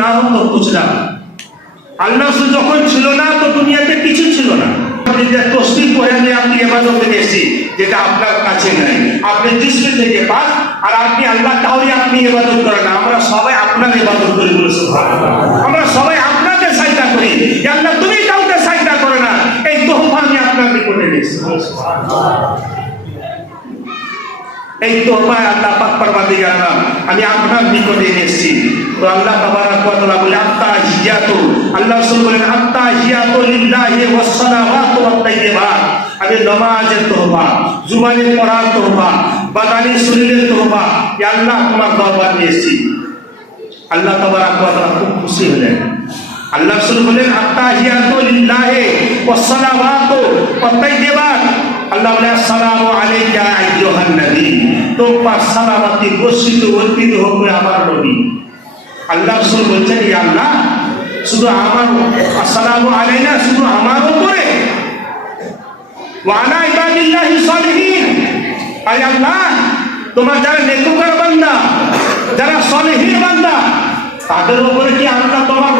না হো তো কুছ না। আল্লাহ রসুল যখন ছিল না তো দুনিয়াতে কিছু ছিল না। আপনি যে তসবিহ পড়ে নিয়ে আপনি ইবাদত থেকে এসেছি, যেটা আপনার কাছে নাই, আপনি জিসম থেকে পাস, আর আপনি আল্লাহ কাউরি আপনি ইবাদত করেন না। আমরা সবাই আপনার ইবাদত করি বলে সুবহানাল্লাহ। আমরা সবাই আপনাকে সাজদা করি, আল্লাহ তুমি কাউকে সাজদা করে না। এই তোহফা আমি আপনার নিকটে নিয়েছি। এই তোহফা আল্লাহ পাক পরওয়ারদিগার আলম আমি আপনার নিকটে এনেছি। তো আল্লাহ তাবারাক ওয়া তাআলা বলে আত্তাহিয়াতু, আল্লাহ রাসূল বলেন আত্তাহিয়াতু লিল্লাহি ওয়াস সালাওয়াতু ওয়াত তাইয়্যিবাত। আমি নামাজের তোহফা, জুবানে পড়ার তোহফা, বাদানি শরীরের তোহফা ইয়া আল্লাহ তোমার দরবার নিয়ে এসেছি। আল্লাহ তাবারাক ওয়া তাআলা খুব খুশি হলেন। আল্লাহ রাসূল বলেন আত্তাহিয়াতু লিল্লাহি ওয়াস সালাওয়াতু ওয়াত তাইয়্যিবাত। আল্লাহ বলে আসসালামু আলাইকা আইয়ুহান নবী, তোম পার সালামতি বর্ষিত অর্পিত হোক আমার নবী। আল্লাহ রাসূল বলছেন ইয়া আল্লাহ শুধু আমার আসসালামু আলাইনা শুধু আমার উপরে, ওয়া আলা ইবাদিল্লাহি সালিহিন, আয় আল্লাহ তোমার যারা নেককার বান্দা, যারা সালিহিন বান্দা, তাদের উপরে কি আল্লাহ তোমার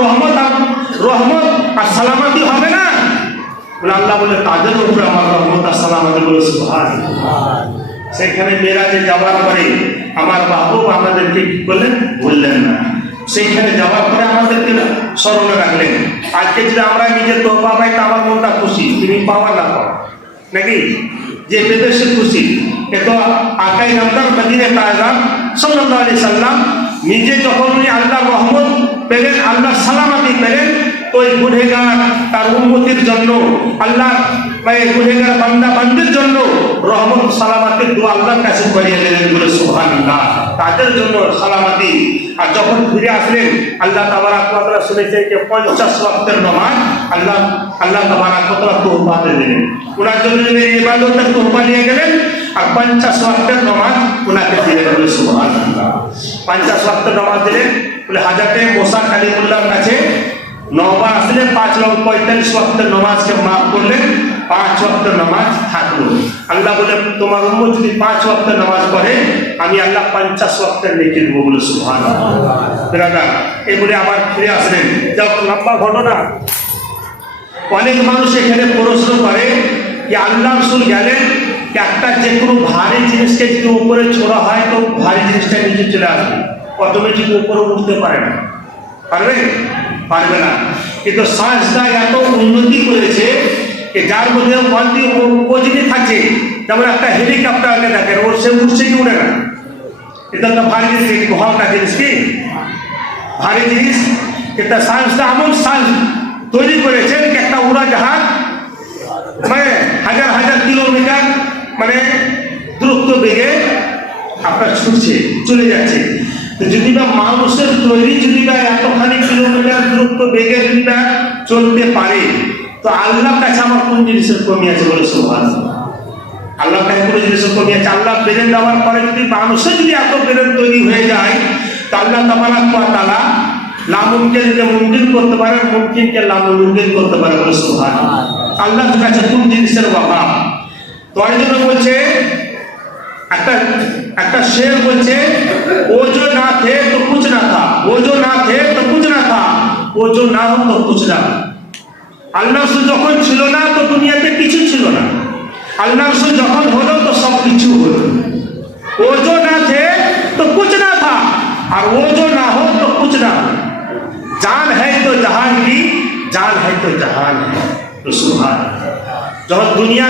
রহমত আর সালামতি হবে না? বলে আল্লাহ বলে তাদের উপরে আমার রহমত আর সালামতি বলে সুবহানাল্লাহ। সেখানে মেরাজে যাওয়ার পরে আমার বাবু আমাদেরকে কি করলেন বললেন না, সেইখানে যাওয়ার পরে আমাদেরকে স্মরণে রাখলেন। আজকে যদি আমরা নিজের তোহফা পাই তা আমার মনটা খুশি, তুমি পাওয়া না পাও নাকি, যে পেতে সে খুশি। এ তো আকাই নামদার মদিনে তায়্যিবা সাল্লাল্লাহু আলাইহি সাল্লাম নিজে যখন উনি আল্লাহর রহমত পেলেন, আল্লাহর সালামতি পেলেন, তো ওই গুনেহগার তার উম্মতির জন্য, আল্লাহ গুনেহগার বান্দা বান্দির জন্য রহমত সালামতির দোয়া আল্লাহর কাছে করিয়ে দিলেন বলে সুবহানাল্লাহ। তাদের জন্য সালামতি। আর যখন ফিরে আসলেন আল্লাহ তাবারাক ওয়া তাআলা শুনেছেন যে 50 ওয়াক্তের নামাজ আল্লাহ তাবারাক ওয়া তাআলা তোহফা দিলেন। ওনার জন্য ইবাদতের তোহফা নিয়ে গেলেন আর 50 ওয়াক্তের নামাজ ওনাকে দিলেন বলে সুবহানাল্লাহ। 50 ওয়াক্তের নামাজ দিলেন বলে হাজরতে মুসা কালিমুল্লাহর কাছে নওবার আসলে 5,45,000 ওয়াক্তের নামাজকে মাফ করলেন, 5 ওয়াক্তের নামাজ থাকলো। আল্লাহ বলে তোমার উম্মত যদি 5 ওয়াক্তের নামাজ পড়ে আমি আল্লাহ 50 ওয়াক্তের নেকি দেবো বলে সুবহানাল্লাহ। ব্রাদার এই বলে আবার ফিরে আসলেন। যাও লম্বা ঘটনা। অনেক মানুষ এখানে প্রশ্ন করে যে আল্লাহ রাসূল গেলেন, একটা যে কোনো ভারী জিনিসকে যদি উপরে ছোড়া হয় তো ভারী জিনিসটা নিচে চলে আসবে, অটোমেটিক উপরে উঠতে পারে না। পারবে না। কিন্তু সায়েন্সটা এত উন্নতি করেছে যার মধ্যে ওজনই থাকে। যেমন একটা হেলিকপ্টারকে দেখেন, ওর সে উঠছে কি উঠে না, এটা তো ভারী জিনিস, হালকা জিনিস কি ভারী জিনিস। এটা সায়েন্সটা এমন সায়েন্স তৈরি করেছেন যে একটা উড়াজাহাজ মানে হাজার হাজার কিলোমিটার মানে দূরত্ব বেগে আপনার ছুটছে, চলে যাচ্ছে। তো যদি বা মানুষের তৈরি যদি বা এতখানি কিলোমিটার দূরত্ব বেগে যদি বা চলতে পারে, তো আল্লাহর কাছে আমার কোন জিনিসের কমি আছে বলে সুবহানাল্লাহ। আল্লাহর কাছে কোনো জিনিসের কমি আছে? আল্লাহ ব্রেন দেওয়ার পরে যদি মানুষের যদি এত ব্রেন তৈরি হয়ে যায়, তো আল্লাহ তাবারাক ওয়া তাআলা নামুমকিনকে মুমকিন করতে পারে, মুমকিনকে নামুমকিন করতে পারে বলে সুবহানাল্লাহ। আল্লাহর কাছে কোন জিনিসের অভাব? তো এই জন্য বলছে একটা শের বলছে ও जो ना थे तो कुछ ना था, वो जो ना थे तो कुछ ना था, वो जो ना हो तो कुछ ना। আল্লাহ রাসূল যখন ছিল না তো দুনিয়াতে কিছু ছিল না, আল্লাহ রাসূল যখন হলো তো সব কিছু হলো। ও जो ना थे तो कुछ ना था और वो जो ना हो तो कुछ ना। जान है तो जहान की, जान है तो जहान है। तो सुभान। যখন দুনিয়া